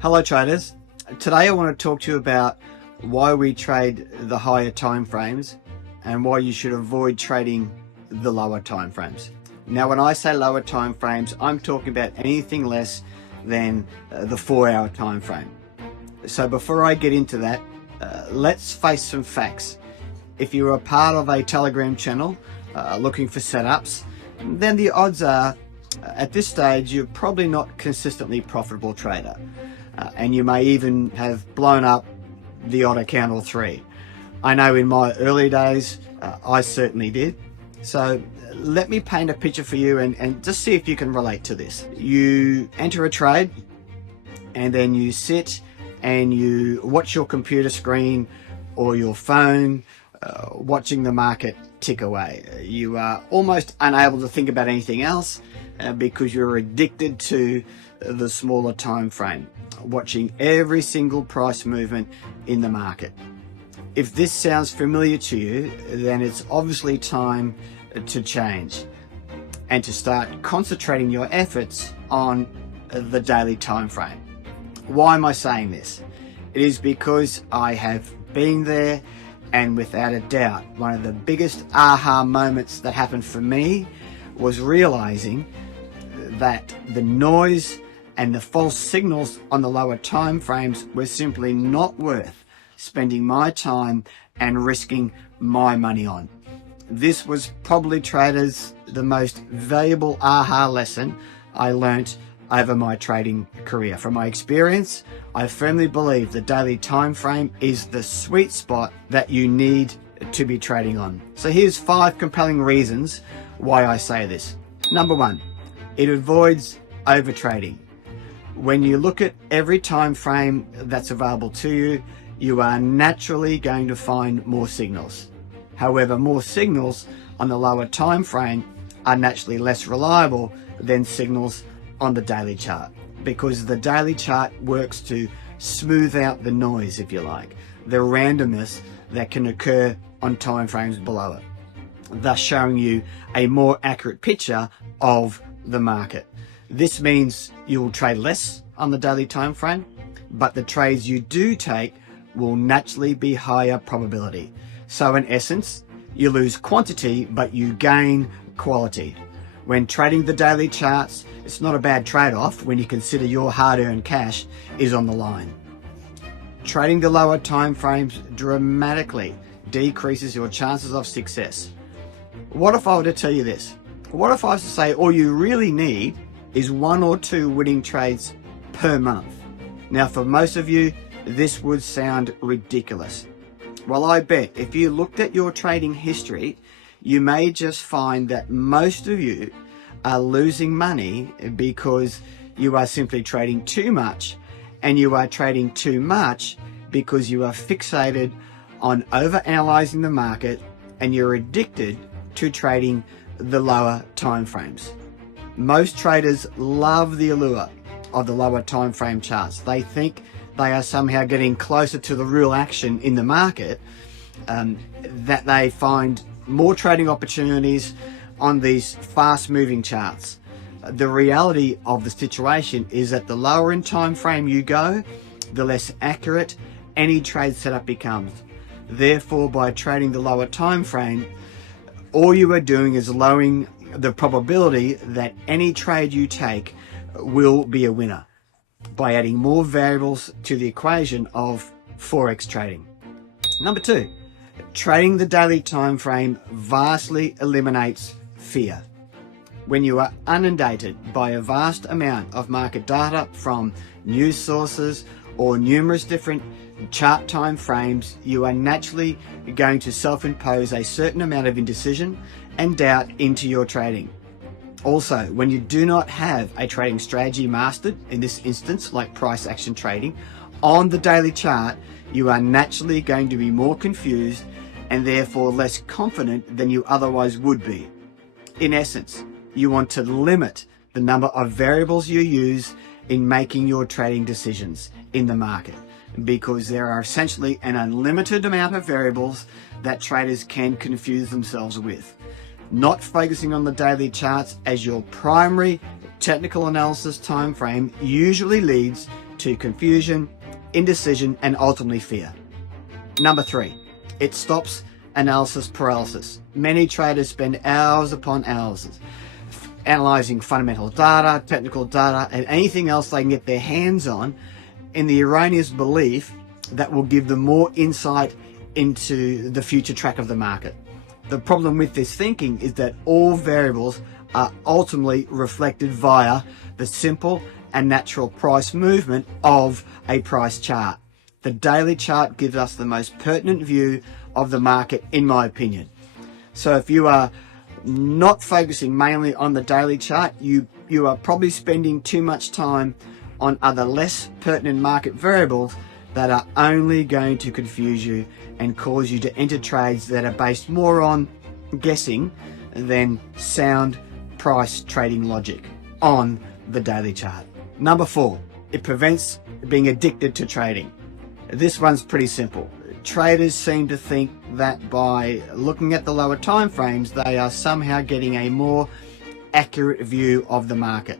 Hello traders, today I want to talk to you about why we trade the higher time frames and why you should avoid trading the lower time frames. Now when I say lower time frames, I'm talking about anything less than the 4-hour time frame. So before I get into that, let's face some facts. If you're a part of a Telegram channel looking for setups, then the odds are at this stage you're probably not a consistently profitable trader. And you may even have blown up the odd account or three. I know in my early days, I certainly did. So let me paint a picture for you and just see if you can relate to this. You enter a trade and then you sit and you watch your computer screen or your phone, watching the market tick away. You are almost unable to think about anything else because you're addicted to the smaller time frame, watching every single price movement in the market. If this sounds familiar to you, then it's obviously time to change and to start concentrating your efforts on the daily time frame. Why am I saying this? It is because I have been there, and without a doubt, one of the biggest aha moments that happened for me was realizing that the noise and the false signals on the lower time frames were simply not worth spending my time and risking my money on. This was probably, traders, the most valuable aha lesson I learnt over my trading career. From my experience, I firmly believe the daily time frame is the sweet spot that you need to be trading on. So here's 5 compelling reasons why I say this. Number 1, it avoids overtrading. When you look at every time frame that's available to you, you are naturally going to find more signals. However, more signals on the lower time frame are naturally less reliable than signals on the daily chart, because the daily chart works to smooth out the noise, if you like, the randomness that can occur on time frames below it, thus showing you a more accurate picture of the market. This means you'll trade less on the daily time frame, but the trades you do take will naturally be higher probability. So in essence, you lose quantity, but you gain quality. When trading the daily charts, it's not a bad trade-off when you consider your hard-earned cash is on the line. Trading the lower time frames dramatically decreases your chances of success. What if I were to tell you this? What if I was to say all you really need is 1 or 2 winning trades per month? Now for most of you, this would sound ridiculous. Well, I bet if you looked at your trading history, you may just find that most of you are losing money because you are simply trading too much, and you are trading too much because you are fixated on overanalyzing the market and you're addicted to trading the lower time frames. Most traders love the allure of the lower time frame charts. They think they are somehow getting closer to the real action in the market, that they find more trading opportunities on these fast moving charts. The reality of the situation is that the lower in time frame you go, the less accurate any trade setup becomes. Therefore, by trading the lower time frame, all you are doing is lowering the probability that any trade you take will be a winner by adding more variables to the equation of Forex trading. Number 2, trading the daily time frame vastly eliminates fear. When you are inundated by a vast amount of market data from news sources or numerous different chart time frames, you are naturally going to self-impose a certain amount of indecision and doubt into your trading. Also, when you do not have a trading strategy mastered, in this instance like price action trading, on the daily chart, you are naturally going to be more confused and therefore less confident than you otherwise would be. In essence, you want to limit the number of variables you use in making your trading decisions in the market, because there are essentially an unlimited amount of variables that traders can confuse themselves with. Not focusing on the daily charts as your primary technical analysis time frame usually leads to confusion, indecision, and ultimately fear. Number 3, it stops analysis paralysis. Many traders spend hours upon hours analyzing fundamental data, technical data, and anything else they can get their hands on in the erroneous belief that will give them more insight into the future track of the market. The problem with this thinking is that all variables are ultimately reflected via the simple and natural price movement of a price chart. The daily chart gives us the most pertinent view of the market, in my opinion. So if you are not focusing mainly on the daily chart, you are probably spending too much time on other less pertinent market variables that are only going to confuse you and cause you to enter trades that are based more on guessing than sound price trading logic on the daily chart. Number 4, it prevents being addicted to trading. This one's pretty simple. Traders seem to think that by looking at the lower time frames, they are somehow getting a more accurate view of the market,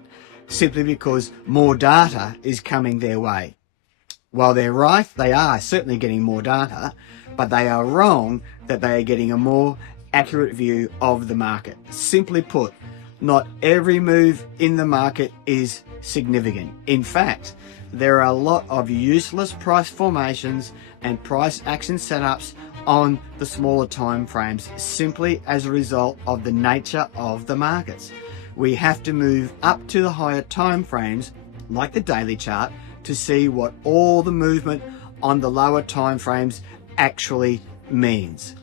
simply because more data is coming their way. While they're right, they are certainly getting more data, but they are wrong that they are getting a more accurate view of the market. Simply put, not every move in the market is significant. In fact, there are a lot of useless price formations and price action setups on the smaller time frames simply as a result of the nature of the markets. We have to move up to the higher time frames like the daily chart to see what all the movement on the lower time frames actually means.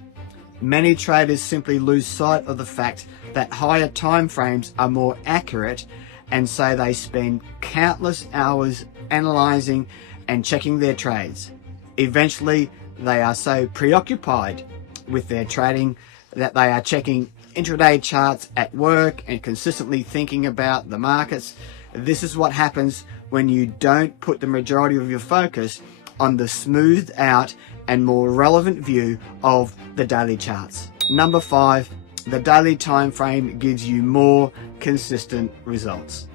Many traders simply lose sight of the fact that higher time frames are more accurate, and so they spend countless hours analyzing and checking their trades. Eventually, they are so preoccupied with their trading that they are checking intraday charts at work and consistently thinking about the markets. This is what happens when you don't put the majority of your focus on the smoothed out and more relevant view of the daily charts. Number 5, the daily time frame gives you more consistent results.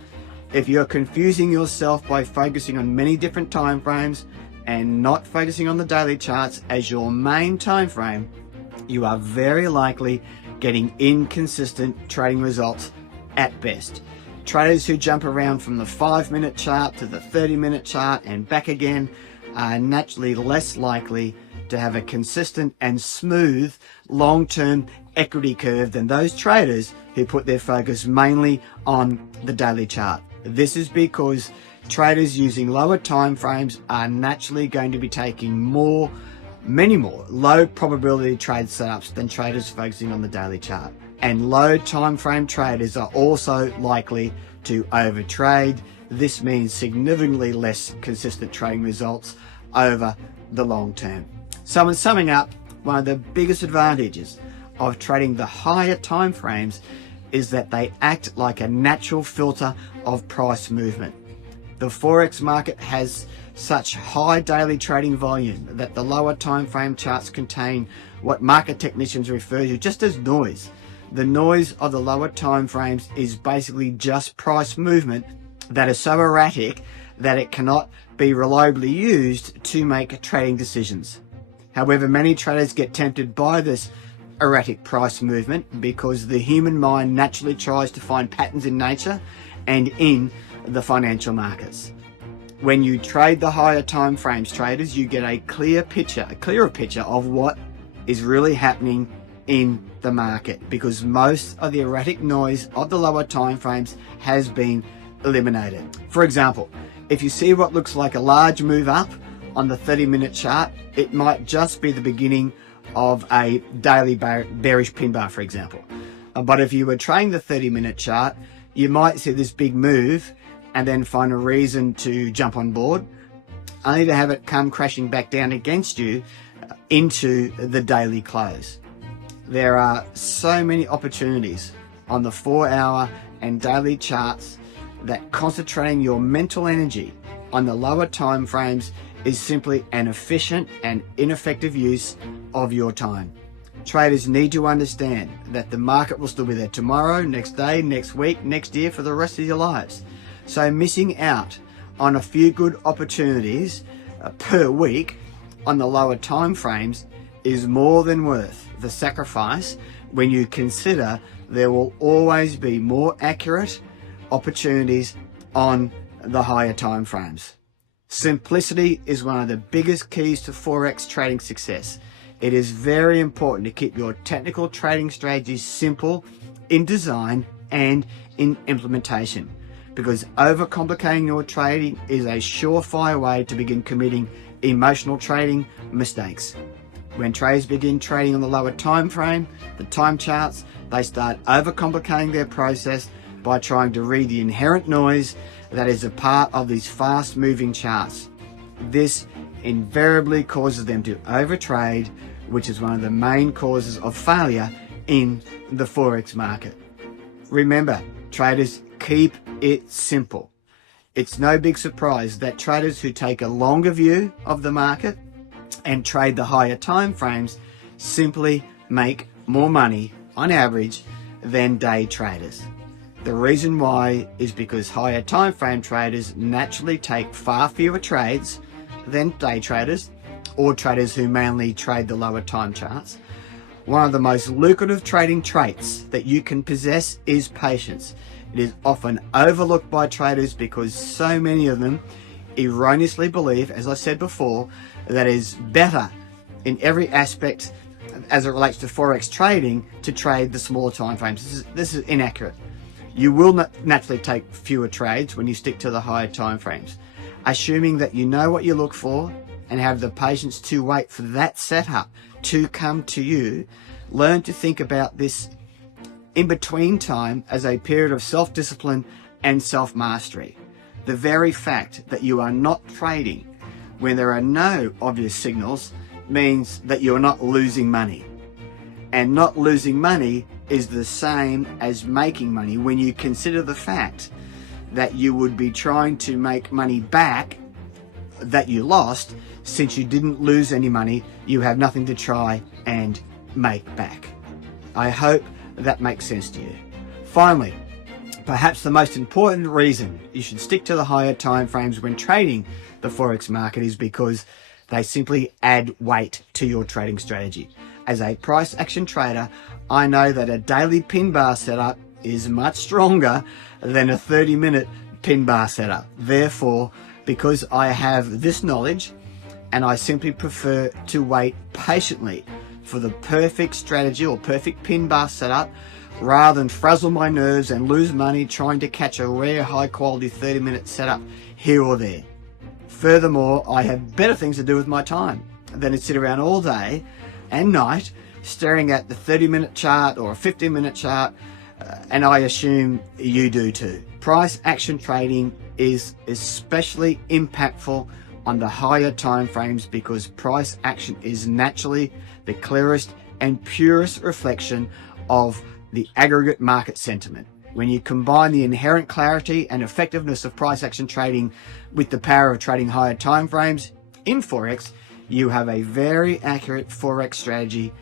If you're confusing yourself by focusing on many different time frames and not focusing on the daily charts as your main time frame, you are very likely getting inconsistent trading results at best. Traders who jump around from the 5-minute chart to the 30-minute chart and back again are naturally less likely to have a consistent and smooth long-term equity curve than those traders who put their focus mainly on the daily chart. This is because traders using lower time frames are naturally going to be taking many more low probability trade setups than traders focusing on the daily chart. And low time frame traders are also likely to overtrade. This means significantly less consistent trading results over the long term. So in summing up, one of the biggest advantages of trading the higher time frames is that they act like a natural filter of price movement. The Forex market has such high daily trading volume that the lower time frame charts contain what market technicians refer to just as noise. The noise of the lower time frames is basically just price movement that is so erratic that it cannot be reliably used to make trading decisions. However, many traders get tempted by this erratic price movement because the human mind naturally tries to find patterns in nature and in the financial markets. When you trade the higher time frames, traders, you get a clearer picture of what is really happening in the market, because most of the erratic noise of the lower time frames has been eliminated. For example, if you see what looks like a large move up on the 30-minute chart, it might just be the beginning of a daily bearish pin bar, for example. But if you were trading the 30-minute chart, you might see this big move and then find a reason to jump on board, only to have it come crashing back down against you into the daily close. There are so many opportunities on the 4-hour and daily charts that concentrating your mental energy on the lower time frames is simply an efficient and ineffective use of your time. Traders need to understand that the market will still be there tomorrow, next day, next week, next year, for the rest of your lives. So missing out on a few good opportunities per week on the lower time frames is more than worth the sacrifice when you consider there will always be more accurate opportunities on the higher time frames. Simplicity is one of the biggest keys to Forex trading success. It is very important to keep your technical trading strategies simple in design and in implementation, because overcomplicating your trading is a surefire way to begin committing emotional trading mistakes. When traders begin trading on the lower time frame, the time charts, they start overcomplicating their process by trying to read the inherent noise that is a part of these fast moving charts. This invariably causes them to overtrade, which is one of the main causes of failure in the Forex market. Remember, traders, keep it simple. It's no big surprise that traders who take a longer view of the market and trade the higher time frames simply make more money on average than day traders. The reason why is because higher time frame traders naturally take far fewer trades than day traders or traders who mainly trade the lower time charts. One of the most lucrative trading traits that you can possess is patience. It is often overlooked by traders because so many of them erroneously believe, as I said before, that it is better in every aspect as it relates to Forex trading to trade the smaller time frames. This is inaccurate. You will naturally take fewer trades when you stick to the higher time frames. Assuming that you know what you look for and have the patience to wait for that setup to come to you, learn to think about this in-between time as a period of self-discipline and self-mastery. The very fact that you are not trading when there are no obvious signals means that you're not losing money. And not losing money is the same as making money when you consider the fact that you would be trying to make money back that you lost. Since you didn't lose any money, you have nothing to try and make back. I hope that makes sense to you. Finally, perhaps the most important reason you should stick to the higher time frames when trading the Forex market is because they simply add weight to your trading strategy. As a price action trader, I know that a daily pin bar setup is much stronger than a 30-minute pin bar setup. Therefore, because I have this knowledge, and I simply prefer to wait patiently for the perfect strategy or perfect pin bar setup, rather than frazzle my nerves and lose money trying to catch a rare high quality 30-minute setup here or there. Furthermore, I have better things to do with my time than to sit around all day and night staring at the 30-minute chart or a 15-minute chart, and I assume you do too. Price action trading is especially impactful on the higher time frames because price action is naturally the clearest and purest reflection of the aggregate market sentiment. When you combine the inherent clarity and effectiveness of price action trading with the power of trading higher time frames in Forex, you have a very accurate Forex strategy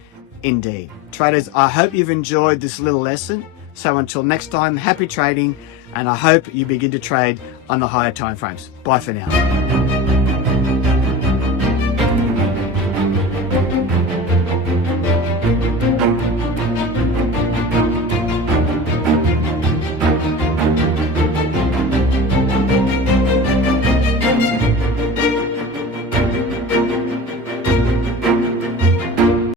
indeed. Traders, I hope you've enjoyed this little lesson. So until next time, happy trading, and I hope you begin to trade on the higher time frames. Bye for now.